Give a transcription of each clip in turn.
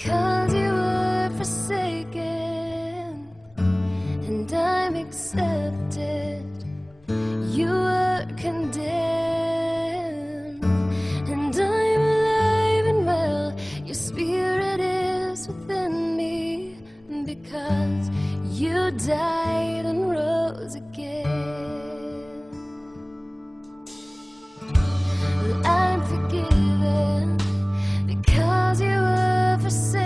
Because you were forsaken and I'm accepted. You were condemned and I'm alive and well. Your spirit is within me because you died and rose again. Well, I'm forgiven because you were forsaken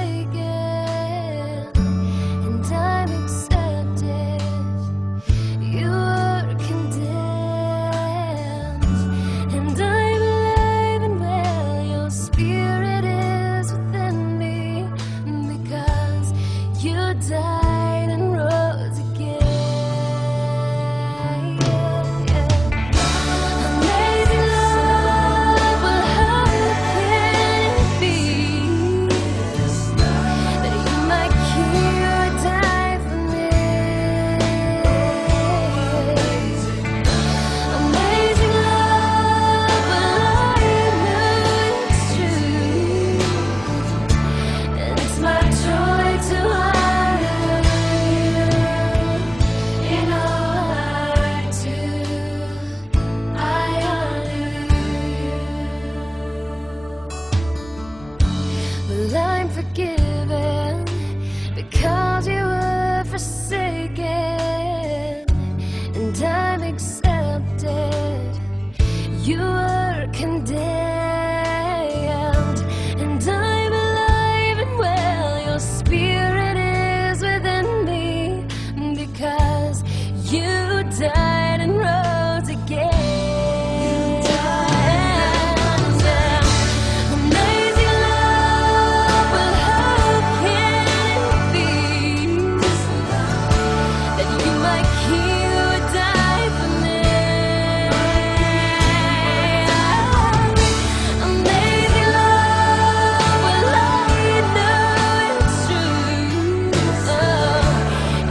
and I'm accepted. You were condemned and I'm alive and well. Your spirit is within me because you died and rose again. Amazing love, well, how can it be that you, my King, would die for me? Amazing love, well, I know it's true, and it's my joy to honor you in all I do. I honor you. Well, I'm forgiven because you were forsaken and I'm accepted. You were condemned and I'm alive and well. Your spirit is within me because you died and rose again. Amazing love, well, how can it be that you, my King, would die for me? Amazing love, well, I know it's true,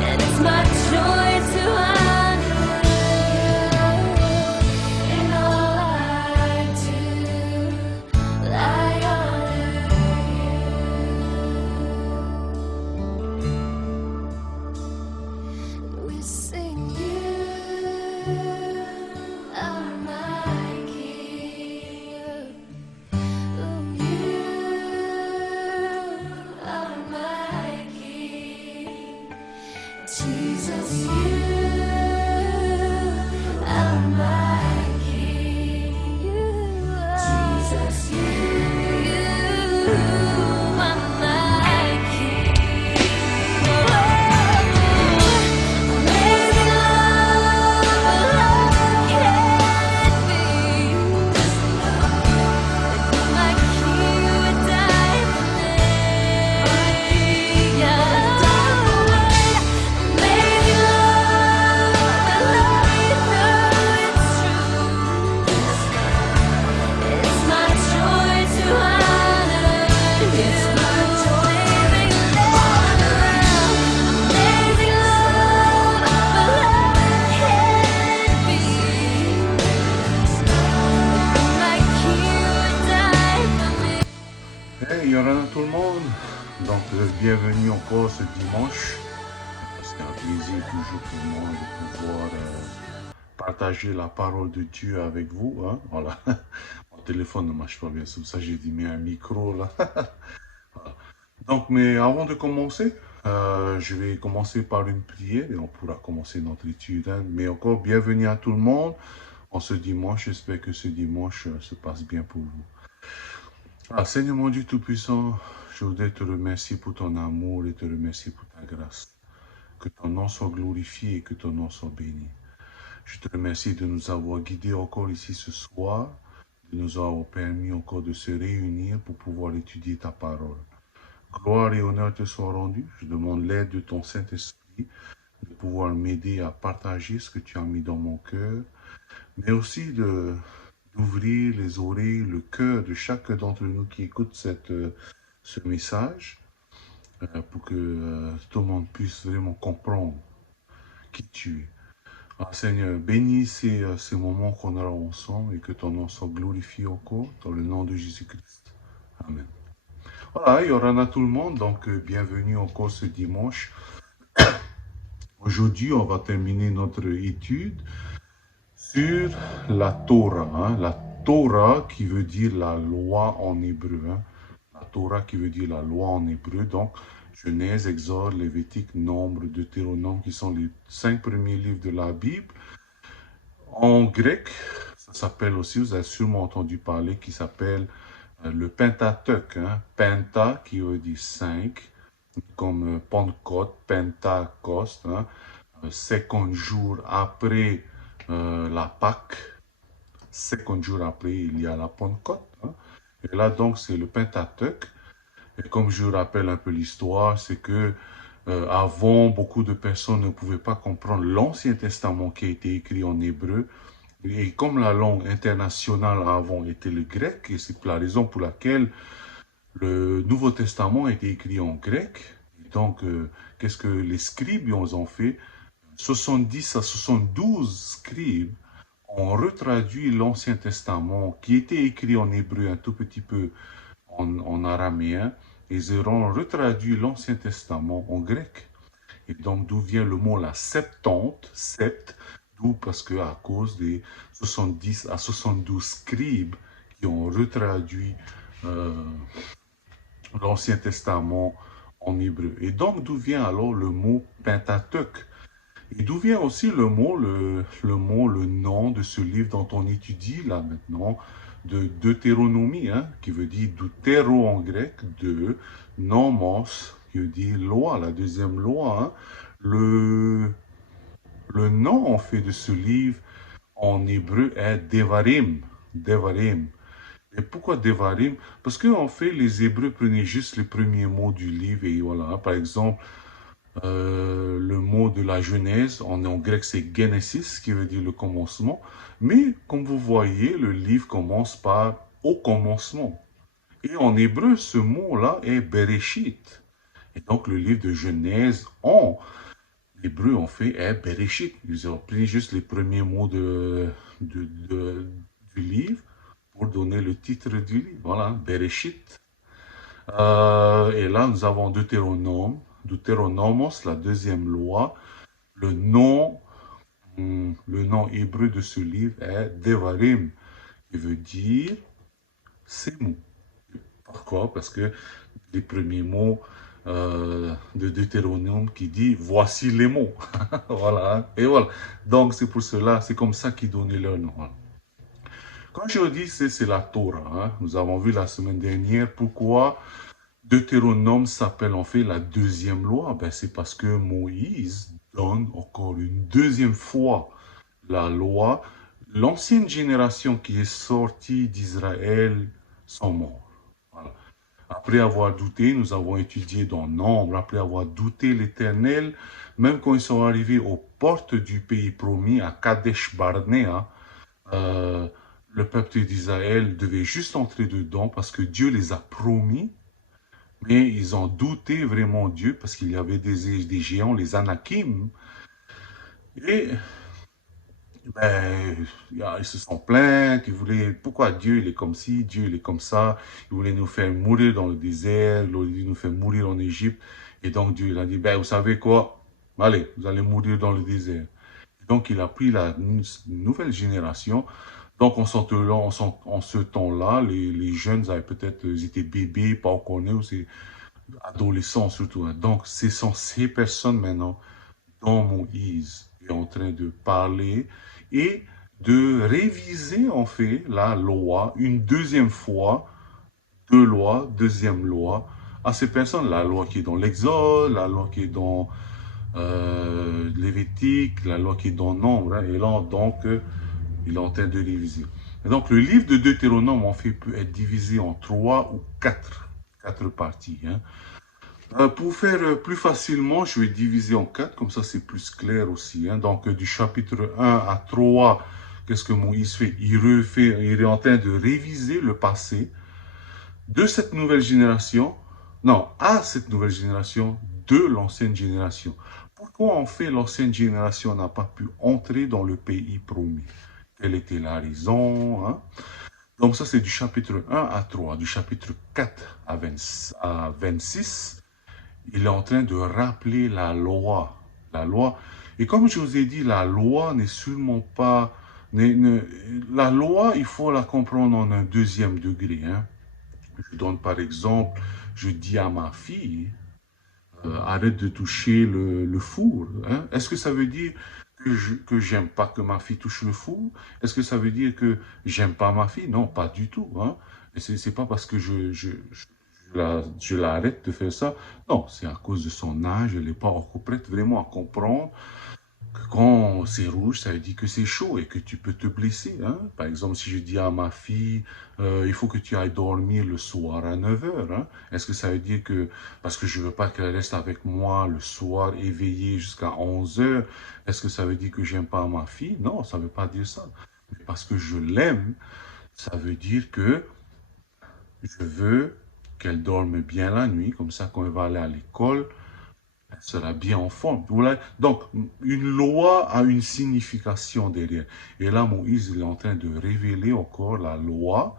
and it's my joy to honor you in all I do. I honor you. We sing, you are my King. Oh, you are my King. Jesus, you are my King. Jesus, you are my King. Amazing love, how can it be that my King would die for me? Amazing love, well, I know it's true. It's my joy to honor you. It's my joy. Amazing love, well, how can it be that my King would die for me? Hey, Yorana tout le monde! Donc, bienvenue encore ce dimanche. C'est un plaisir toujours pour moi de pouvoir partager la parole de Dieu avec vous. Hein? Voilà. Mon téléphone ne marche pas bien, c'est pour ça que j'ai mis un micro là. Voilà. Donc, mais avant de commencer, je vais commencer par une prière et on pourra commencer notre étude. Hein? Mais encore, bienvenue à tout le monde en ce dimanche. J'espère que ce dimanche se passe bien pour vous. Ah, Seigneur mon Dieu Tout-Puissant, je voudrais te remercier pour ton amour et te remercier pour ta grâce. Que ton nom soit glorifié et que ton nom soit béni. Je te remercie de nous avoir guidés encore ici ce soir, de nous avoir permis encore de se réunir pour pouvoir étudier ta parole. Gloire et honneur te soient rendus. Je demande l'aide de ton Saint-Esprit de pouvoir m'aider à partager ce que tu as mis dans mon cœur, mais aussi d'ouvrir les oreilles, le cœur de chacun d'entre nous qui écoute ce message pour que tout le monde puisse vraiment comprendre qui tu es. Ah, Seigneur, bénis ces moments qu'on aura ensemble et que ton nom soit glorifié encore dans le nom de Jésus-Christ. Amen. Voilà, Yorana tout le monde, donc bienvenue encore ce dimanche. Aujourd'hui, on va terminer notre étude sur la Torah, hein. La Torah qui veut dire la loi en hébreu, hein. La Torah qui veut dire la loi en hébreu, donc Genèse, Exode, Lévitique, Nombre, Deutéronome, qui sont les 5 premiers livres de la Bible. En grec, ça s'appelle aussi, vous avez sûrement entendu parler, qui s'appelle le Pentateuque, hein. Penta qui veut dire 5, comme Pentecôte, Pentecost, hein. 50 jours après la Pâque, 50 jours après, il y a la Pentecôte, hein. Et là, donc, c'est le Pentateuque. Et comme je rappelle un peu l'histoire, c'est que avant, beaucoup de personnes ne pouvaient pas comprendre l'Ancien Testament qui a été écrit en hébreu. Et comme la langue internationale avant était le grec, et c'est la raison pour laquelle le Nouveau Testament a été écrit en grec. Et donc, qu'est-ce que les scribes ont fait? 70 à 72 scribes ont retraduit l'Ancien Testament qui était écrit en hébreu un tout petit peu en araméen. Ils auront retraduit l'Ancien Testament en grec. Et donc, d'où vient le mot la Septante, sept, d'où parce que à cause des 70 à 72 scribes qui ont retraduit euh, l'Ancien Testament en hébreu. Et donc, d'où vient alors le mot Pentateuque? Et d'où vient aussi le nom de ce livre dont on étudie là maintenant, de Deutéronomie, hein, qui veut dire deutéro en grec, de nomos, qui veut dire loi, la deuxième loi, hein. Le nom en fait de ce livre en hébreu est Devarim, Devarim. Et pourquoi Devarim? Parce qu'en fait, les Hébreux prenaient juste les premiers mots du livre et voilà. Par exemple, le mot de la Genèse, en grec c'est Genesis, qui veut dire le commencement. Mais comme vous voyez, le livre commence par au commencement. Et en hébreu, ce mot-là est Bereshit. Et donc le livre de Genèse en hébreu, en fait, est Bereshit. Ils ont pris juste les premiers mots du livre pour donner le titre du livre. Voilà, Bereshit. Et là, nous avons Deutéronome, Deutéronomos, la deuxième loi. Le nom, le nom hébreu de ce livre est Devarim, qui veut dire ces mots. Pourquoi? Parce que les premiers mots de Deutéronome qui dit voici les mots. Voilà, hein. Et voilà. Donc c'est pour cela, c'est comme ça qu'ils donnaient leur nom. Voilà. Quand je dis c'est la Torah, hein. Nous avons vu la semaine dernière pourquoi Deutéronome s'appelle en fait la deuxième loi. Ben, c'est parce que Moïse donne encore une deuxième fois la loi. L'ancienne génération qui est sortie d'Israël sont morts. Voilà. Après avoir douté, nous avons étudié dans Nombre, après avoir douté l'Éternel, même quand ils sont arrivés aux portes du pays promis, à Kadesh Barnea, le peuple d'Israël devait juste entrer dedans parce que Dieu les a promis, mais ils ont douté vraiment Dieu parce qu'il y avait des géants, les Anakim, et ben, ils se sont plaints, ils voulaient, pourquoi Dieu il est comme ci, Dieu il est comme ça, il voulait nous faire mourir dans le désert, il voulait nous faire mourir en Égypte, et donc Dieu il a dit, ben vous savez quoi, allez, vous allez mourir dans le désert. Et donc il a pris la nouvelle génération, donc en ce temps-là, les jeunes avaient peut-être, ils étaient bébés, pas encore nés, ou c'est adolescents surtout, hein. Donc ce sont ces personnes maintenant dont Moïse est en train de parler et de réviser en fait la loi une deuxième fois, deux lois, deuxième loi, à ces personnes, la loi qui est dans l'Exode, la loi qui est dans Lévitique, la loi qui est dans Nombre, hein, et là donc il est en train de réviser. Et donc le livre de Deutéronome en fait peut être divisé en trois ou quatre parties, hein. Pour faire plus facilement, je vais diviser en quatre, comme ça c'est plus clair aussi, hein. Donc du chapitre 1 à 3, qu'est-ce que Moïse fait? Il est en train de réviser le passé de cette nouvelle génération, non, à cette nouvelle génération de l'ancienne génération. Pourquoi en fait l'ancienne génération n'a pas pu entrer dans le pays promis? Quelle était la raison, hein? Donc ça, c'est du chapitre 1 à 3. Du chapitre 4 à 26, il est en train de rappeler la loi. La loi. Et comme je vous ai dit, la loi n'est sûrement pas... la loi, il faut la comprendre en un deuxième degré. Hein. Je donne par exemple, je dis à ma fille, arrête de toucher le four. Hein. Est-ce que ça veut dire que j'aime pas que ma fille touche le four? Est-ce que ça veut dire que j'aime pas ma fille? Non, pas du tout. Hein. Et c'est pas parce que je l'arrête de faire ça. Non, c'est à cause de son âge. Elle n'est pas encore prête vraiment à comprendre que quand c'est rouge, ça veut dire que c'est chaud et que tu peux te blesser. Hein. Par exemple, si je dis à ma fille, il faut que tu ailles dormir le soir à 9 heures, hein. Est-ce que ça veut dire que, parce que je veux pas qu'elle reste avec moi le soir éveillée jusqu'à 11 heures, est-ce que ça veut dire que j'aime pas ma fille? Non, ça veut pas dire ça. Mais parce que je l'aime, ça veut dire que je veux qu'elle dorme bien la nuit, comme ça quand elle va aller à l'école, elle sera bien en forme. Voilà. Donc, une loi a une signification derrière. Et là, Moïse il est en train de révéler encore la loi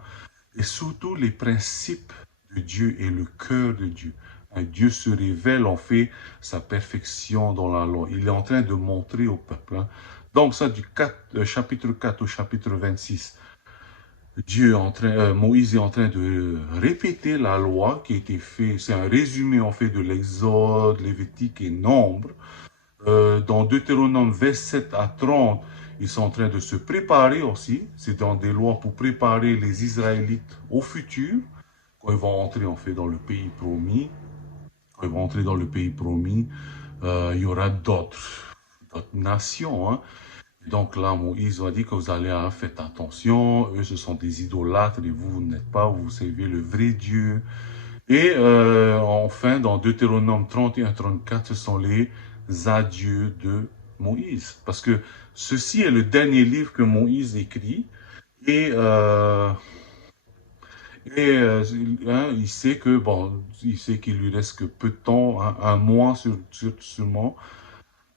et surtout les principes de Dieu et le cœur de Dieu. Hein, Dieu se révèle en fait sa perfection dans la loi. Il est en train de montrer au peuple. Hein. Donc ça, chapitre 4 au chapitre 26, Moïse est en train de répéter la loi qui a été faite. C'est un résumé en fait de l'Exode, Lévitique et Nombre. Dans Deutéronome 27 à 30, ils sont en train de se préparer aussi. C'est dans des lois pour préparer les Israélites au futur, quand ils vont entrer en fait dans le pays promis. Quand ils vont entrer dans le pays promis, il y aura d'autres nations. Hein. Donc là, Moïse a dit que vous allez, hein, faites attention, eux ce sont des idolâtres et vous n'êtes pas, vous servez le vrai Dieu. Et enfin, dans Deutéronome 31-34, ce sont les adieux de Moïse. Parce que ceci est le dernier livre que Moïse écrit. Et, hein, il sait que, bon, il sait qu'il lui reste que peu de temps, hein, un mois seulement,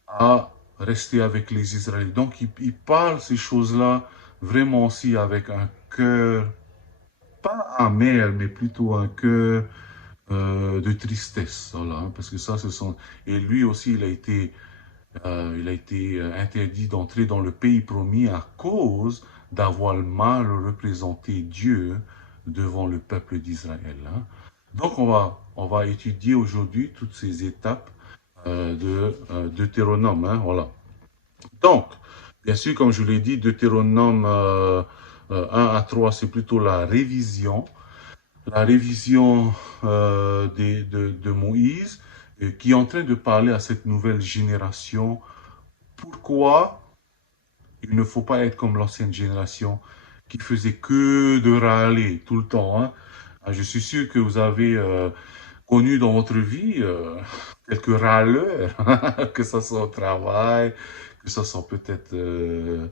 à rester avec les Israélites. Donc, il parle ces choses-là vraiment aussi avec un cœur, pas amer, mais plutôt un cœur de tristesse, voilà, hein, parce que ça, ce sont... Et lui aussi, il a été interdit d'entrer dans le pays promis à cause d'avoir mal représenté Dieu devant le peuple d'Israël. Hein. Donc, on va étudier aujourd'hui toutes ces étapes de Deutéronome, hein, voilà. Donc, bien sûr, comme je l'ai dit, Deutéronome 1 à 3, c'est plutôt la révision de Moïse, qui est en train de parler à cette nouvelle génération. Pourquoi il ne faut pas être comme l'ancienne génération qui faisait que de râler tout le temps. Hein. Je suis sûr que vous avez connu dans votre vie quelques râleurs, que ce soit au travail, que ce soit peut-être au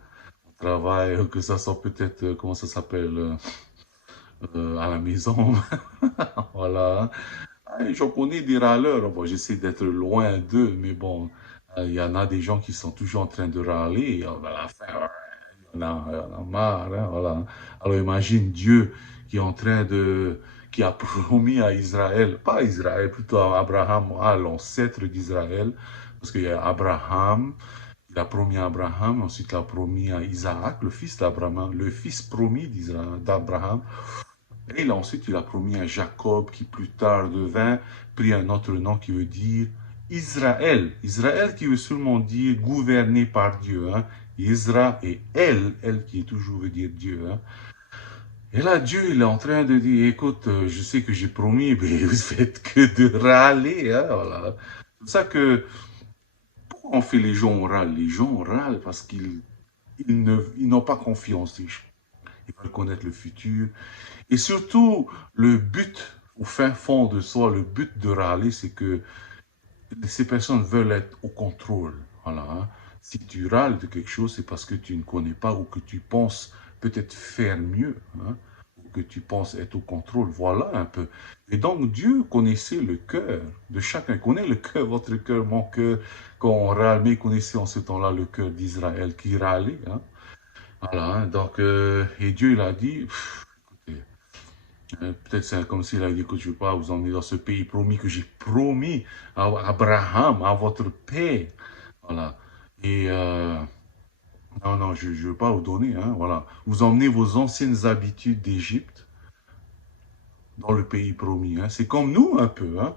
travail, que ce soit peut-être, comment ça s'appelle, à la maison. Voilà. Ah, j'en connais des râleurs. Bon, j'essaie d'être loin d'eux, mais bon, il y en a des gens qui sont toujours en train de râler. Et, à la fin, ouais, il y en a marre. Hein, voilà. Alors imagine Dieu qui est en train de, qui a promis à Israël, pas à Israël, plutôt à Abraham, à l'ancêtre d'Israël, parce qu'il y a Abraham, il a promis à Abraham, ensuite il a promis à Isaac, le fils d'Abraham, le fils promis d'Abraham. Et là, ensuite, il a promis à Jacob, qui plus tard prit un autre nom qui veut dire Israël. Israël qui veut seulement dire gouverné par Dieu. Hein. Isra et elle qui toujours veut dire Dieu. Hein. Et là, Dieu, il est en train de dire, écoute, je sais que j'ai promis, mais vous faites que de râler. Hein, voilà. C'est pour ça que, pourquoi on fait les gens râlent? Les gens râlent parce ils n'ont pas confiance. Ils veulent connaître le futur. Et surtout, le but, au fin fond de soi, le but de râler, c'est que ces personnes veulent être au contrôle. Voilà. Hein. Si tu râles de quelque chose, c'est parce que tu ne connais pas ou que tu penses peut-être faire mieux. Hein, ou que tu penses être au contrôle. Voilà un peu. Et donc, Dieu connaissait le cœur de chacun. Il connaît le cœur, votre cœur, mon cœur. Quand on râle, mais il connaissait en ce temps-là le cœur d'Israël qui râlait. Hein. Voilà. Hein. Donc, et Dieu, il a dit... Peut-être c'est comme s'il a dit que je ne veux pas vous emmener dans ce pays promis que j'ai promis à Abraham, à votre père. Voilà. Et non, non, je ne veux pas vous donner. Hein, voilà. Vous emmenez vos anciennes habitudes d'Égypte dans le pays promis. Hein. C'est comme nous un peu. Hein.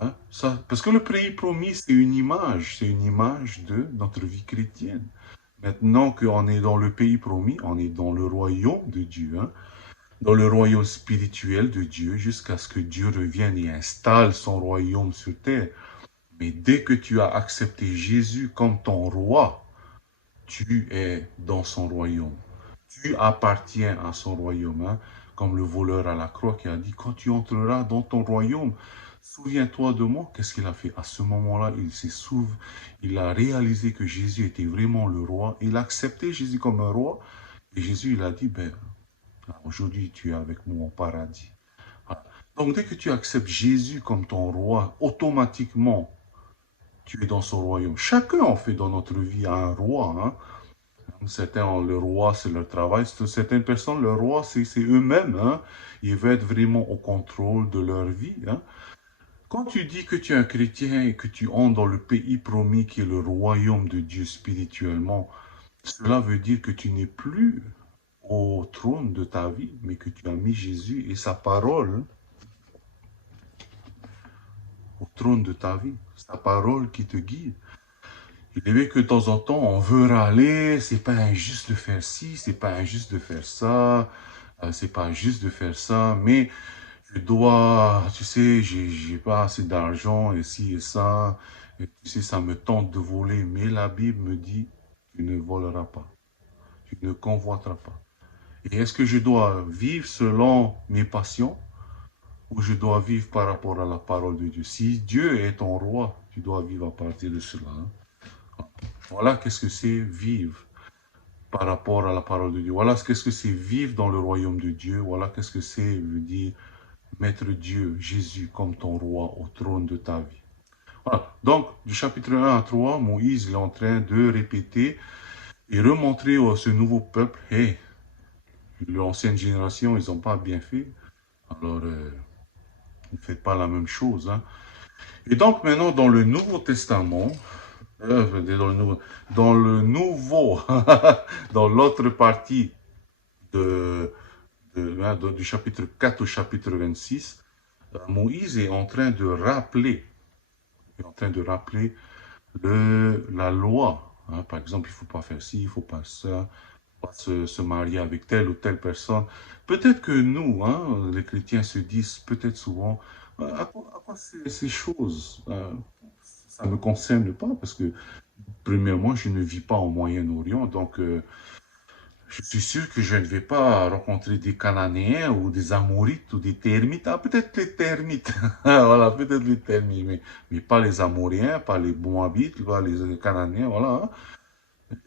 Hein, ça, parce que le pays promis, c'est une image de notre vie chrétienne. Maintenant qu'on est dans le pays promis, on est dans le royaume de Dieu, hein, dans le royaume spirituel de Dieu, jusqu'à ce que Dieu revienne et installe son royaume sur terre. Mais dès que tu as accepté Jésus comme ton roi, tu es dans son royaume. Tu appartiens à son royaume, hein, comme le voleur à la croix qui a dit, quand tu entreras dans ton royaume, souviens-toi de moi. Qu'est-ce qu'il a fait? À ce moment-là, il a réalisé que Jésus était vraiment le roi. Il a accepté Jésus comme un roi. Et Jésus, il a dit, ben, aujourd'hui, tu es avec moi au paradis. Voilà. Donc, dès que tu acceptes Jésus comme ton roi, automatiquement, tu es dans son royaume. Chacun, en fait, dans notre vie, a un roi, hein. Certains ont le roi, c'est leur travail. Certaines personnes, le roi, c'est eux-mêmes. Hein. Ils veulent être vraiment au contrôle de leur vie. Hein. Quand tu dis que tu es un chrétien et que tu entres dans le pays promis qui est le royaume de Dieu spirituellement, cela veut dire que tu n'es plus au trône de ta vie, mais que tu as mis Jésus et sa parole au trône de ta vie. Sa parole qui te guide. Il est vrai que de temps en temps, on veut râler, c'est pas injuste de faire ci, c'est pas injuste de faire ça, c'est pas juste de faire ça, mais je dois, tu sais, j'ai pas assez d'argent, et ci et ça, et tu sais, ça me tente de voler, mais la Bible me dit, tu ne voleras pas, tu ne convoiteras pas. Et est-ce que je dois vivre selon mes passions, ou je dois vivre par rapport à la parole de Dieu? Si Dieu est ton roi, tu dois vivre à partir de cela. Hein. Voilà qu'est-ce que c'est vivre par rapport à la parole de Dieu. Voilà qu'est-ce que c'est vivre dans le royaume de Dieu. Voilà qu'est-ce que c'est veut dire mettre Dieu, Jésus, comme ton roi au trône de ta vie. Voilà. Donc, du chapitre 1 à 3, Moïse est en train de répéter et remontrer à ce nouveau peuple, hey, l'ancienne génération, ils n'ont pas bien fait. Alors, ne faites pas la même chose. Hein. Et donc, maintenant, dans le Nouveau Testament, dans le nouveau, dans l'autre partie du chapitre 4 au chapitre 26, Moïse est en train de rappeler, la loi. Hein. Par exemple, il ne faut pas faire ci, il ne faut pas ça, pas se marier avec telle ou telle personne. Peut-être que nous, hein, les chrétiens, se disent peut-être souvent, à quoi ces choses ça ne me concerne pas parce que, premièrement, je ne vis pas au Moyen-Orient, donc je suis sûr que je ne vais pas rencontrer des Cananéens ou des Amorites ou des Termites. Ah, peut-être les Termites, voilà, peut-être les Termites, mais pas les Amoréens, pas les Moabites, pas les Cananéens, voilà. Hein.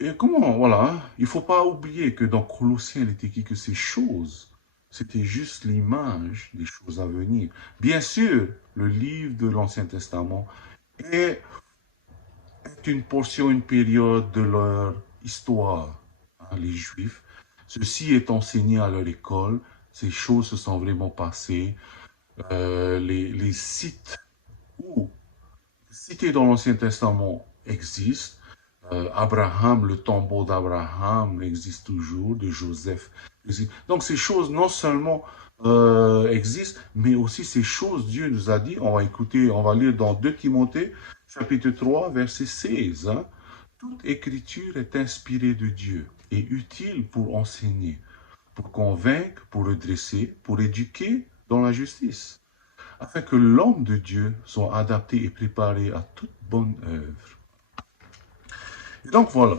Et comment, voilà, hein, il ne faut pas oublier que dans Colossiens, il est écrit que ces choses, c'était juste l'image des choses à venir. Bien sûr, le livre de l'Ancien Testament est une portion, une période de leur histoire, hein, les Juifs. Ceci est enseigné à leur école, ces choses se sont vraiment passées. Les sites où cités dans l'Ancien Testament existent. Abraham, le tombeau d'Abraham existe toujours, de Joseph existe. Donc ces choses non seulement existent, mais aussi ces choses, Dieu nous a dit, on va écouter, on va lire dans 2 Timothée, chapitre 3, verset 16. Hein. Toute écriture est inspirée de Dieu et utile pour enseigner, pour convaincre, pour redresser, pour éduquer dans la justice, afin que l'homme de Dieu soit adapté et préparé à toute bonne œuvre. Et donc voilà,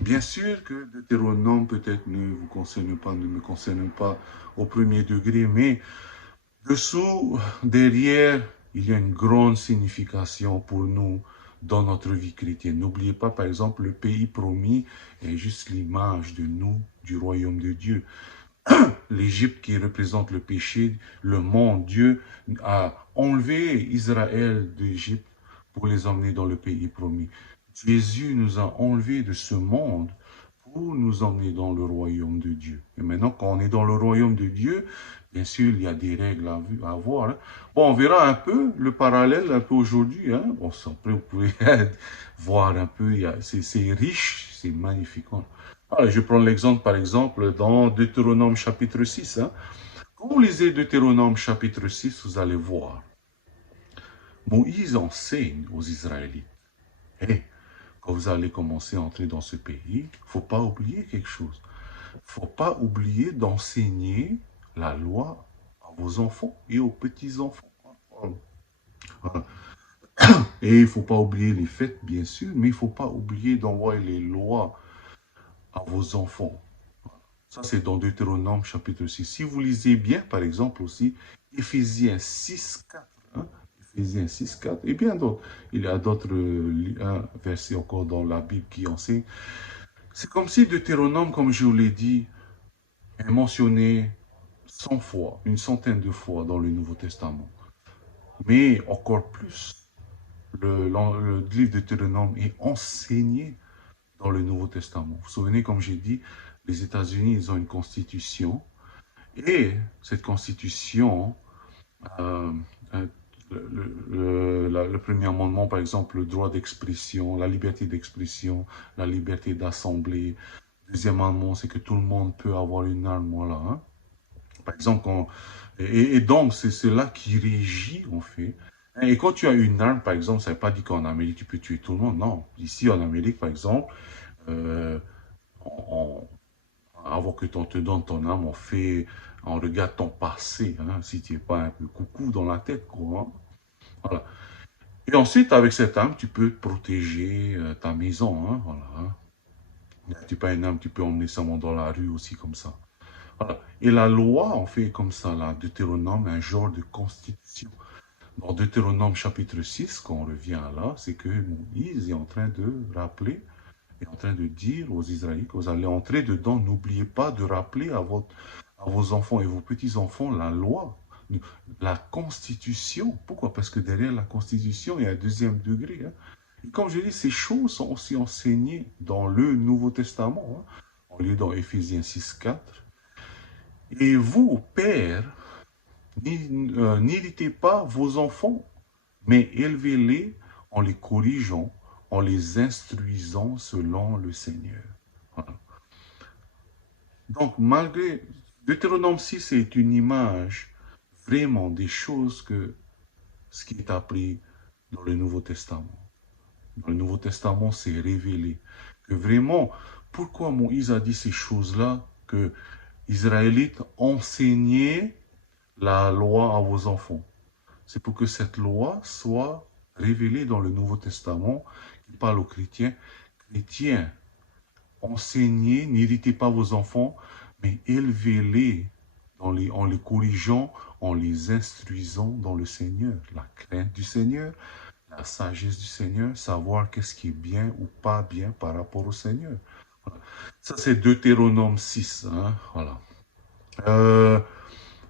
bien sûr que Deutéronome peut-être ne vous concerne pas, ne me concerne pas au premier degré, mais dessous, derrière, il y a une grande signification pour nous dans notre vie chrétienne. N'oubliez pas, par exemple, le pays promis est juste l'image de nous, du royaume de Dieu. L'Égypte qui représente le péché, le monde, Dieu a enlevé Israël d'Égypte pour les emmener dans le pays promis. Jésus nous a enlevés de ce monde pour nous emmener dans le royaume de Dieu. Et maintenant, quand on est dans le royaume de Dieu, bien sûr, il y a des règles à voir. Hein. Bon, on verra un peu le parallèle un peu aujourd'hui. Hein. Bon, après, vous pouvez voir un peu, c'est riche, c'est magnifique. Hein. Voilà, je prends l'exemple, par exemple, dans Deutéronome chapitre 6. Hein. Quand vous lisez Deutéronome chapitre 6, vous allez voir. Moïse enseigne aux Israélites. Hey, quand vous allez commencer à entrer dans ce pays, il ne faut pas oublier quelque chose. Il ne faut pas oublier d'enseigner la loi à vos enfants et aux petits-enfants. Voilà. Et il ne faut pas oublier les fêtes, bien sûr, mais il ne faut pas oublier d'envoyer les lois à vos enfants. Ça, c'est dans Deutéronome chapitre 6. Si vous lisez bien, par exemple aussi, Éphésiens 6, 4. Hein, Éphésiens 6, 4. Et bien d'autres. Il y a d'autres versets encore dans la Bible qui enseignent. C'est comme si Deutéronome, comme je vous l'ai dit, est mentionné 100 fois, une centaine de fois dans le Nouveau Testament. Mais encore plus, le livre de Deutéronome est enseigné dans le Nouveau Testament. Vous vous souvenez, comme j'ai dit, les États-Unis, ils ont une constitution. Et cette constitution, euh, le premier amendement, par exemple, le droit d'expression, la liberté d'expression, la liberté d'assembler. Deuxième amendement, c'est que tout le monde peut avoir une arme, voilà. Hein. Par exemple, et donc, c'est cela qui régit, en fait. Et quand tu as une arme, par exemple, ça ne veut pas dire qu'en Amérique, tu peux tuer tout le monde. Non. Ici, en Amérique, par exemple, euh, on, avant que on te donne ton arme, on regarde ton passé, hein, si tu n'es pas un peu coucou dans la tête, quoi. Hein. Voilà. Et ensuite, avec cette arme, tu peux protéger ta maison, hein, voilà. Hein. Tu n'as pas une arme, tu peux emmener ça dans la rue aussi, comme ça. Voilà. Et la loi, on fait comme ça, là, Deutéronome, un genre de constitution. Dans Deutéronome chapitre 6, quand on revient là, c'est que Moïse est en train de rappeler, est en train de dire aux Israélites que vous allez entrer dedans, n'oubliez pas de rappeler à vos enfants et vos petits-enfants la loi, la constitution. Pourquoi? Parce que derrière la constitution, il y a un deuxième degré. Hein. Et comme je dis, ces choses sont aussi enseignées dans le Nouveau Testament. Hein. On lit dans Éphésiens 6, 4. Et vous, pères, n'irritez pas vos enfants, mais élevez-les en les corrigeant, en les instruisant selon le Seigneur. Voilà. Donc, malgré Deutéronome 6 est une image vraiment des choses que ce qui est appris dans le Nouveau Testament. Dans le Nouveau Testament, c'est révélé que vraiment, pourquoi Moïse a dit ces choses-là, que Israélites enseignaient la loi à vos enfants. C'est pour que cette loi soit révélée dans le Nouveau Testament, qui parle aux chrétiens. Chrétiens, enseignez, n'irritez pas vos enfants, mais élevez-les en les corrigeant, en les instruisant dans le Seigneur. La crainte du Seigneur, la sagesse du Seigneur, savoir qu'est-ce qui est bien ou pas bien par rapport au Seigneur. Voilà. Ça, c'est Deutéronome 6. Hein, voilà.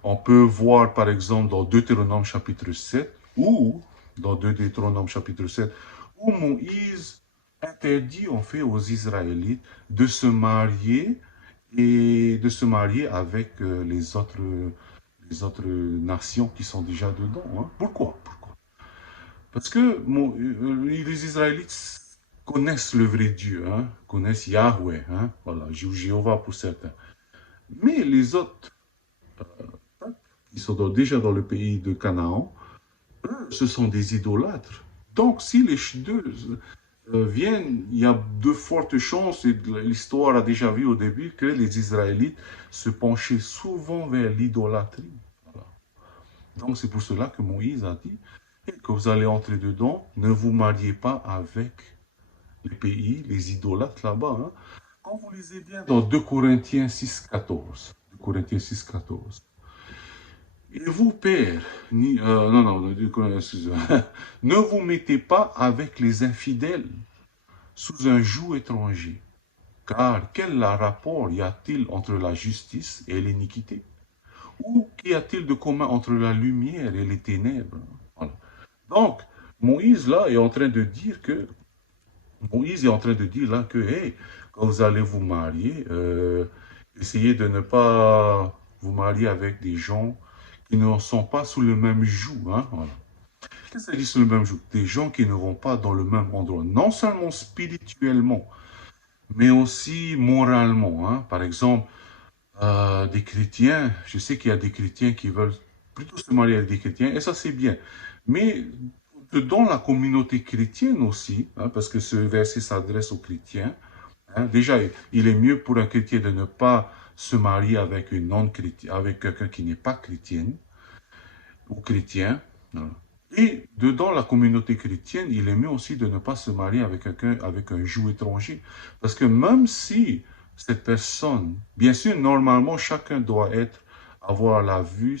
On peut voir, par exemple, dans Deutéronome chapitre 7, ou dans Deutéronome chapitre 7, où Moïse interdit, en fait, aux Israélites de se marier et de se marier avec les autres nations qui sont déjà dedans. Hein. Pourquoi? Parce que les Israélites connaissent le vrai Dieu, hein, connaissent Yahweh, hein, voilà, Jéhovah pour certains. Mais les autres qui sont déjà dans le pays de Canaan, eux, ce sont des idolâtres. Donc, si les deux viennent, il y a de fortes chances, et l'histoire a déjà vu au début, que les Israélites se penchaient souvent vers l'idolâtrie. Voilà. Donc, c'est pour cela que Moïse a dit que vous allez entrer dedans, ne vous mariez pas avec les pays, les idolâtres là-bas. Hein. Quand vous lisez bien dans 2 Corinthiens 6, 14, 2 Corinthiens 6, 14, et vous, pères, ne vous mettez pas avec les infidèles sous un joug étranger. Car quel rapport y a-t-il entre la justice et l'iniquité? Ou qu'y a-t-il de commun entre la lumière et les ténèbres? Voilà. Donc, Moïse là est en train de dire là que, hey, quand vous allez vous marier, essayez de ne pas vous marier avec des gens qui ne sont pas sous le même joug. Hein, voilà. Qu'est-ce que ça dit sous le même joug? Des gens qui ne vont pas dans le même endroit, non seulement spirituellement, mais aussi moralement. Hein. Par exemple, des chrétiens, je sais qu'il y a des chrétiens qui veulent plutôt se marier avec des chrétiens, et ça c'est bien. Mais dans la communauté chrétienne aussi, hein, parce que ce verset s'adresse aux chrétiens, hein, déjà, il est mieux pour un chrétien de ne pas se marier avec une non-chrétien, avec quelqu'un qui n'est pas chrétienne ou chrétien. Voilà. Et dedans la communauté chrétienne, il est mieux aussi de ne pas se marier avec quelqu'un avec un joug étranger. Parce que même si cette personne, bien sûr, normalement, chacun doit avoir la vue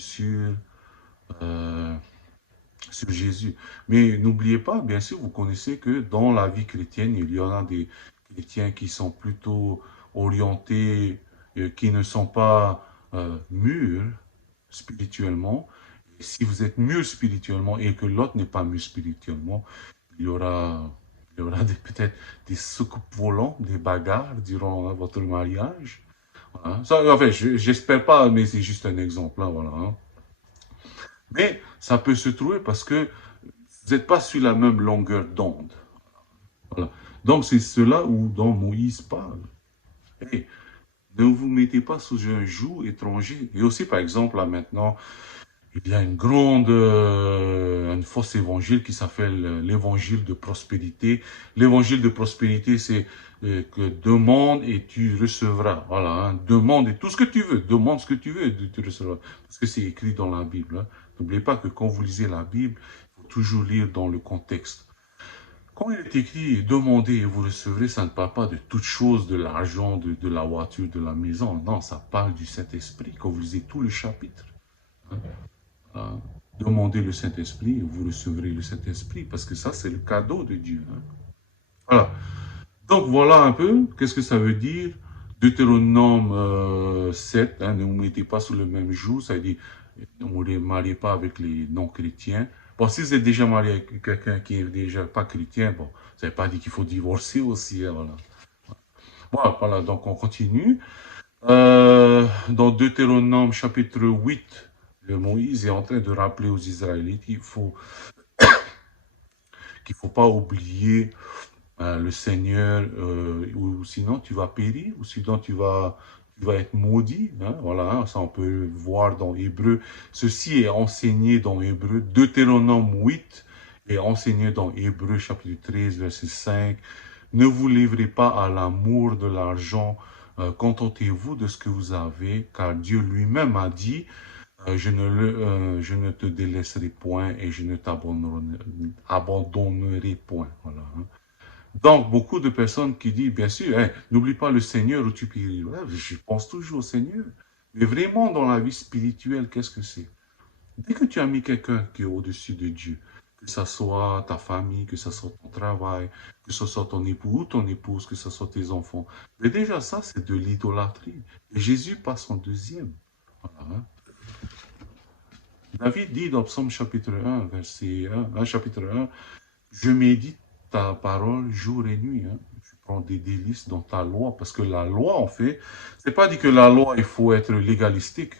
euh, sur Jésus. Mais n'oubliez pas, bien sûr, vous connaissez que dans la vie chrétienne, il y en a des chrétiens qui sont plutôt orientés, qui ne sont pas mûrs spirituellement. Et si vous êtes mûrs spirituellement et que l'autre n'est pas mûr spirituellement, il y aura, peut-être des soucoupes volantes, des bagarres durant hein, votre mariage. Voilà. Ça, enfin, j'espère pas, mais c'est juste un exemple. Hein, voilà, hein. Mais ça peut se trouver parce que vous n'êtes pas sur la même longueur d'onde. Voilà. Donc c'est cela où dont Moïse parle. Hey, ne vous mettez pas sous un joug étranger. Et aussi, par exemple, là maintenant, il y a un faux évangile qui s'appelle l'évangile de prospérité. L'évangile de prospérité, c'est que demande et tu recevras. Voilà, hein. Demande et tout ce que tu veux. Demande ce que tu veux et tu recevras. Parce que c'est écrit dans la Bible. Hein. N'oubliez pas que quand vous lisez la Bible, il faut toujours lire dans le contexte. Quand il est écrit « demandez et vous recevrez », ça ne parle pas de toutes choses, de l'argent, de la voiture, de la maison. Non, ça parle du Saint-Esprit. Quand vous lisez tout le chapitre, hein, demandez le Saint-Esprit et vous recevrez le Saint-Esprit, parce que ça, c'est le cadeau de Dieu. Hein. Voilà. Donc, voilà un peu, qu'est-ce que ça veut dire. Deutéronome 7, hein, ne vous mettez pas sous le même joug, ça veut dire ne vous mariez pas avec les non-chrétiens. Bon, si vous êtes déjà marié avec quelqu'un qui est déjà pas chrétien, bon, ça ne veut pas dire qu'il faut divorcer aussi, hein, voilà. Voilà, donc on continue. Dans Deutéronome chapitre 8, Moïse est en train de rappeler aux Israélites qu'il faut pas oublier le Seigneur, ou sinon tu vas périr, ou sinon tu vas être maudit. Hein, voilà, hein, ça on peut voir dans Hébreu. Ceci est enseigné dans Hébreu. Deutéronome 8 est enseigné dans Hébreu chapitre 13, verset 5. Ne vous livrez pas à l'amour de l'argent, contentez-vous de ce que vous avez, car Dieu lui-même a dit, je ne te délaisserai point et je ne t'abandonnerai point. Voilà. Hein. Donc, beaucoup de personnes qui disent, bien sûr, hey, n'oublie pas le Seigneur ou tu périras. Je pense toujours au Seigneur. Mais vraiment, dans la vie spirituelle, qu'est-ce que c'est? Dès que tu as mis quelqu'un qui est au-dessus de Dieu, que ce soit ta famille, que ce soit ton travail, que ce soit ton époux ou ton épouse, que ce soit tes enfants, mais déjà ça, c'est de l'idolâtrie. Et Jésus passe en deuxième. Voilà, hein. David dit dans Psaume chapitre 1, verset 1, chapitre 1, je médite ta parole jour et nuit. Hein. Je prends des délices dans ta loi, parce que la loi, en fait, c'est pas dit que la loi, il faut être légalistique,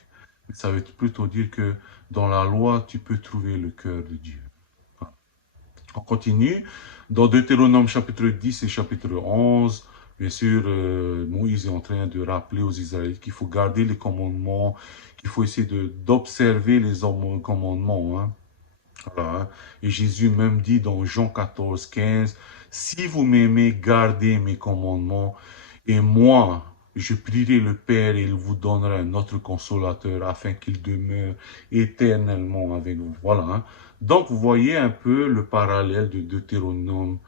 mais ça veut plutôt dire que dans la loi, tu peux trouver le cœur de Dieu. On continue. Dans Deutéronome chapitre 10 et chapitre 11, bien sûr, Moïse est en train de rappeler aux Israélites qu'il faut garder les commandements, qu'il faut essayer d'observer les commandements. Hein. Voilà, hein. Et Jésus même dit dans Jean 14, 15, « Si vous m'aimez, gardez mes commandements, et moi, je prierai le Père et il vous donnera un autre consolateur afin qu'il demeure éternellement avec vous. » Voilà. Hein. Donc, vous voyez un peu le parallèle de Deutéronome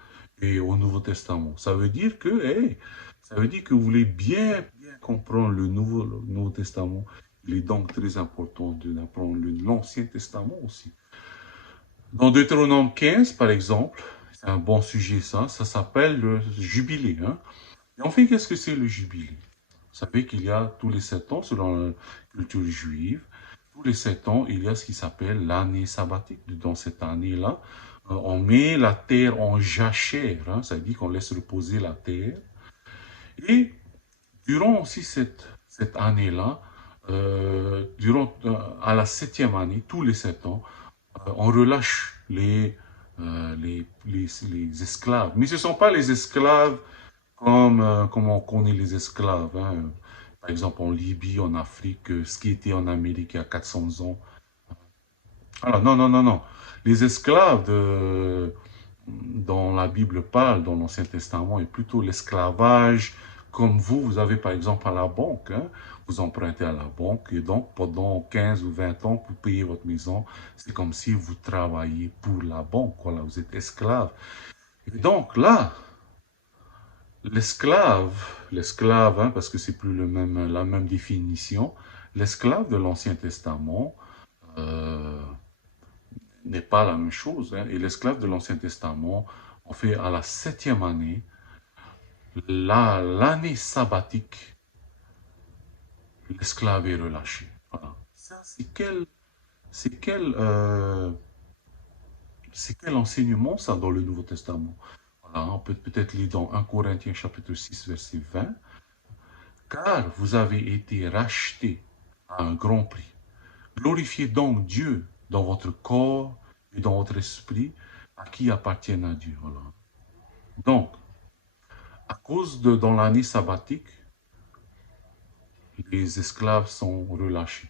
et au Nouveau Testament. Ça veut dire que, hey, ça veut dire que vous voulez bien comprendre le Nouveau Testament. Il est donc très important d'apprendre l'Ancien Testament aussi. Dans Deutéronome 15, par exemple, c'est un bon sujet ça s'appelle le jubilé. Hein. Et en fait, qu'est-ce que c'est le jubilé? Vous savez qu'il y a tous les 7 ans, selon la culture juive, tous les 7 ans, il y a ce qui s'appelle l'année sabbatique. Dans cette année-là, on met la terre en jachère, hein, ça veut dire qu'on laisse reposer la terre. Et durant aussi cette année-là, à la 7e année, tous les 7 ans, on relâche les esclaves. Mais ce ne sont pas les esclaves comme on connaît les esclaves, hein. Par exemple, en Libye, en Afrique, ce qui était en Amérique il y a 400 ans. Alors, non, non, non, non. Les esclaves dont la Bible parle, dans l'Ancien Testament, est plutôt l'esclavage, comme vous avez par exemple à la banque, hein. Vous empruntez à la banque et donc pendant 15 ou 20 ans pour payer votre maison, c'est comme si vous travailliez pour la banque, voilà, vous êtes esclave. Et donc là, l'esclave, hein, parce que c'est plus la même définition, l'esclave de l'Ancien Testament euh, n'est pas la même chose, hein. Et l'esclave de l'Ancien Testament, on fait à la 7e année, l'année sabbatique, l'esclave est relâché. Voilà. Ça, c'est quel, euh, c'est quel enseignement ça dans le Nouveau Testament? Voilà, on peut peut-être lire dans 1 Corinthiens chapitre 6, verset 20. Car vous avez été rachetés à un grand prix. Glorifiez donc Dieu dans votre corps et dans votre esprit, à qui appartiennent à Dieu. Voilà. Donc, à cause de dans l'année sabbatique, les esclaves sont relâchés.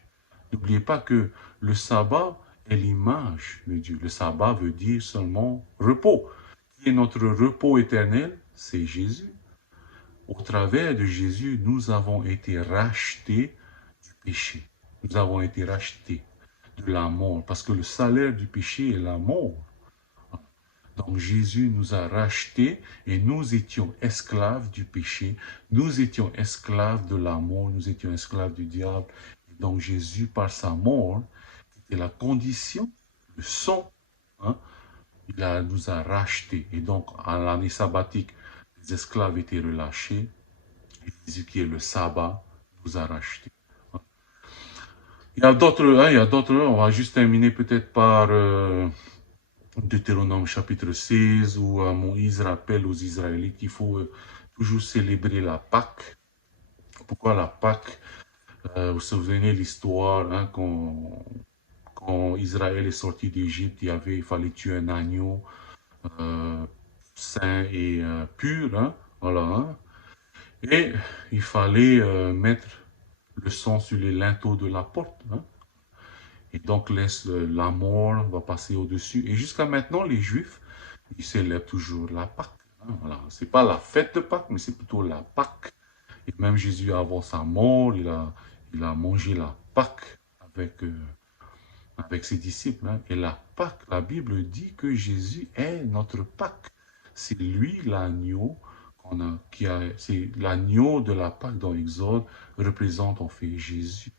N'oubliez pas que le sabbat est l'image de Dieu. Le sabbat veut dire seulement repos. Qui est notre repos éternel? C'est Jésus. Au travers de Jésus, nous avons été rachetés du péché. Nous avons été rachetés de la mort, parce que le salaire du péché est la mort. Donc Jésus nous a rachetés et nous étions esclaves du péché, nous étions esclaves de la mort, nous étions esclaves du diable. Et donc Jésus, par sa mort, qui était la condition, le sang, hein, nous a rachetés. Et donc, à l'année sabbatique, les esclaves étaient relâchés. Et Jésus, qui est le sabbat, nous a rachetés. Il y a d'autres, on va juste terminer peut-être par Deutéronome chapitre 16, où Moïse rappelle aux Israélites qu'il faut toujours célébrer la Pâque. Pourquoi la Pâque? Vous vous souvenez l'histoire, hein, quand Israël est sorti d'Égypte, il fallait tuer un agneau euh, saint et pur, hein, voilà, hein. Et il fallait mettre le sang sur les linteaux de la porte, hein. Et donc la mort va passer au-dessus. Et jusqu'à maintenant, les Juifs, ils célèbrent toujours la Pâque, hein, voilà. C'est pas la fête de Pâques, mais c'est plutôt la Pâque. Et même Jésus, avant sa mort, il a mangé la Pâque avec ses disciples, hein. Et la Pâque, la Bible dit que Jésus est notre Pâque. C'est lui l'agneau c'est l'agneau de la Pâque dans l'Exode, représente en fait Jésus.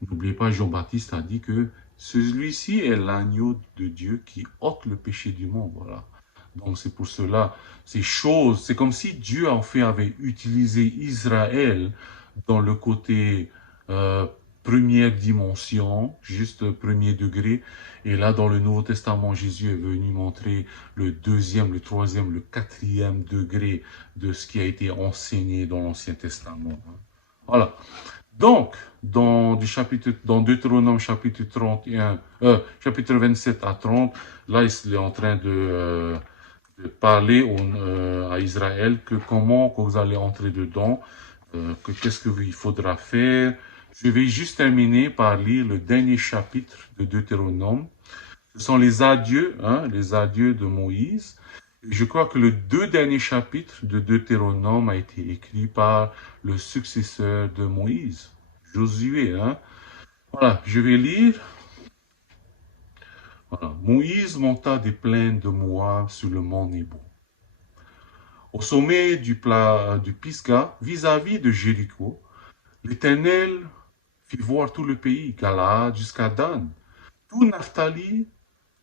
N'oubliez pas, Jean-Baptiste a dit que celui-ci est l'agneau de Dieu qui ôte le péché du monde. Voilà. Donc c'est pour cela, ces choses, c'est comme si Dieu en fait avait utilisé Israël dans le côté euh, première dimension, juste premier degré. Et là, dans le Nouveau Testament, Jésus est venu montrer le deuxième, le troisième, le quatrième degré de ce qui a été enseigné dans l'Ancien Testament. Voilà. Donc, dans Deutéronome chapitre 31, chapitre 27 à 30, là, il est en train de parler à Israël que comment que vous allez entrer dedans, que qu'est-ce qu'il faudra faire. Je vais juste terminer par lire le dernier chapitre de Deutéronome. Ce sont hein, les adieux de Moïse. Je crois que le deux derniers chapitres de Deutéronome a été écrit par le successeur de Moïse, Josué, hein. Voilà, je vais lire. Voilà. Moïse monta des plaines de Moab sur le mont Nebo. Au sommet du Pisga, vis-à-vis de Jéricho, l'Éternel fit voir tout le pays, Galaad jusqu'à Dan, tout Naphtali,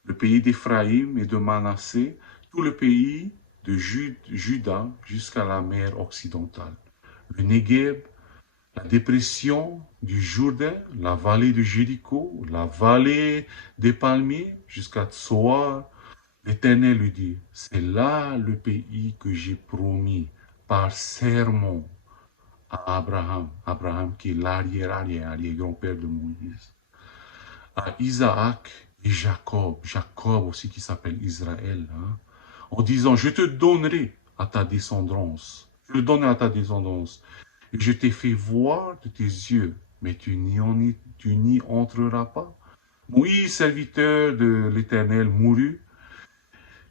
le pays d'Éphraïm et de Manassé, tout le pays de Juda jusqu'à la mer occidentale, le Négueb, la dépression du Jourdain, la vallée de Jéricho, la vallée des palmiers jusqu'à Tsoar. L'Éternel lui dit, c'est là le pays que j'ai promis par serment à Abraham, Abraham qui est l'arrière-grand-père de Moïse, à Isaac et Jacob, Jacob aussi qui s'appelle Israël, hein, en disant, je te donnerai à ta descendance, je le donnerai à ta descendance, et je t'ai fait voir de tes yeux, mais tu n'y entreras pas. Moïse, serviteur de l'Éternel, mourut.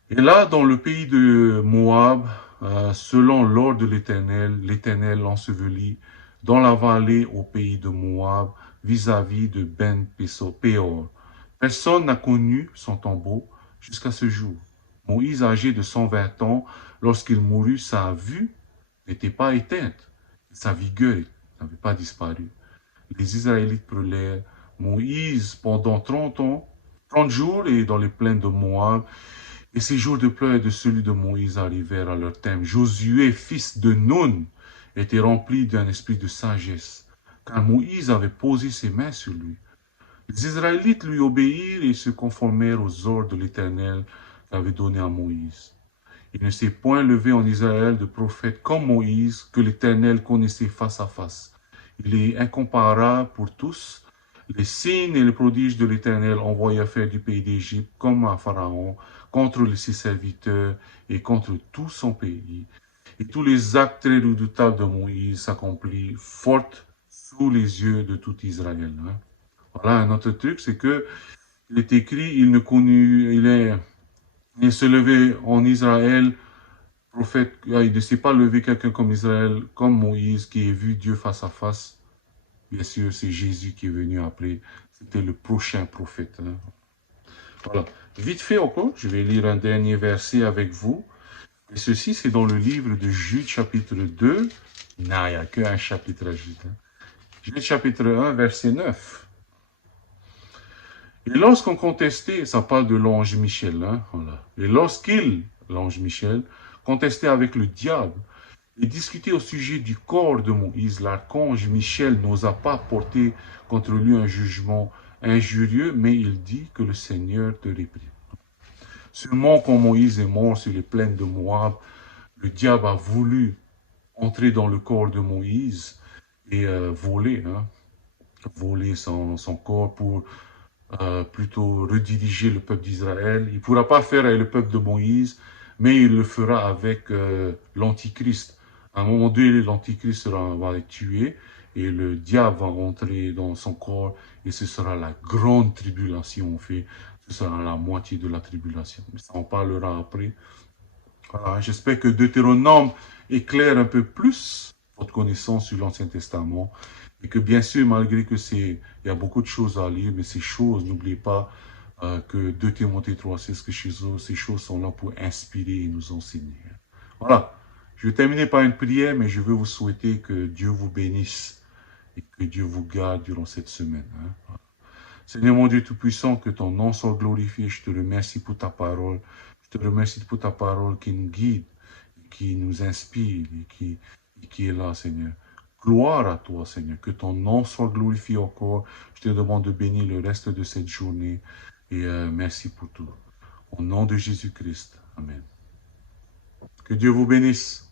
Et là, dans le pays de Moab, selon l'ordre de l'Éternel, l'Éternel l'ensevelit dans la vallée au pays de Moab, vis-à-vis de Ben-Péor. Personne n'a connu son tombeau jusqu'à ce jour. Moïse, âgé de 120 ans, lorsqu'il mourut, sa vue n'était pas éteinte. Sa vigueur n'avait pas disparu. Les Israélites brûlèrent Moïse pendant 30 ans, 30 jours, et dans les plaines de Moab. Et ces jours de pleurs et de celui de Moïse arrivèrent à leur terme. Josué, fils de Nun, était rempli d'un esprit de sagesse, car Moïse avait posé ses mains sur lui. Les Israélites lui obéirent et se conformèrent aux ordres de l'Éternel qu'avait donné à Moïse. Il ne s'est point levé en Israël de prophète comme Moïse, que l'Éternel connaissait face à face. Il est incomparable pour tous. Les signes et les prodiges de l'Éternel envoyés faire du pays d'Égypte, comme à Pharaon, contre ses serviteurs et contre tout son pays. Et tous les actes très redoutables de Moïse s'accomplissent fort sous les yeux de tout Israël. Hein. Voilà, un autre truc, c'est que il est écrit, il se levait en Israël, prophète, il ne s'est pas levé quelqu'un comme Israël, comme Moïse, qui a vu Dieu face à face. Bien sûr, c'est Jésus qui est venu après. C'était le prochain prophète. Hein. Voilà. Vite fait encore, je vais lire un dernier verset avec vous. Et ceci, c'est dans le livre de Jude, chapitre 2. Non, il n'y a qu'un chapitre à Jude. Hein. Jude, chapitre 1, verset 9. Et lorsqu'on contestait, ça parle de l'ange Michel, hein, voilà. Et lorsqu'il, l'ange Michel, contestait avec le diable et discutait au sujet du corps de Moïse, l'archange Michel n'osa pas porter contre lui un jugement injurieux, mais il dit que le Seigneur te réprime. Seulement quand Moïse est mort sur les plaines de Moab, le diable a voulu entrer dans le corps de Moïse et voler son corps pour plutôt rediriger le peuple d'Israël. Il ne pourra pas faire avec le peuple de Moïse, mais il le fera avec l'Antichrist. À un moment donné, l'Antichrist va être tué et le diable va rentrer dans son corps et ce sera la grande tribulation. En fait, ce sera la moitié de la tribulation. Mais ça, on parlera après. Voilà, j'espère que Deutéronome éclaire un peu plus votre connaissance sur l'Ancien Testament. Et que bien sûr, malgré que il y a beaucoup de choses à lire, mais ces choses, n'oubliez pas que 2 Timothée 3, c'est ce que ces choses sont là pour inspirer et nous enseigner. Voilà. Je vais terminer par une prière, mais je veux vous souhaiter que Dieu vous bénisse et que Dieu vous garde durant cette semaine. Hein. Seigneur mon Dieu Tout-Puissant, que ton nom soit glorifié. Je te remercie pour ta parole. Je te remercie pour ta parole qui nous guide, qui nous inspire et qui est là, Seigneur. Gloire à toi, Seigneur. Que ton nom soit glorifié encore. Je te demande de bénir le reste de cette journée. Et merci pour tout. Au nom de Jésus-Christ. Amen. Que Dieu vous bénisse.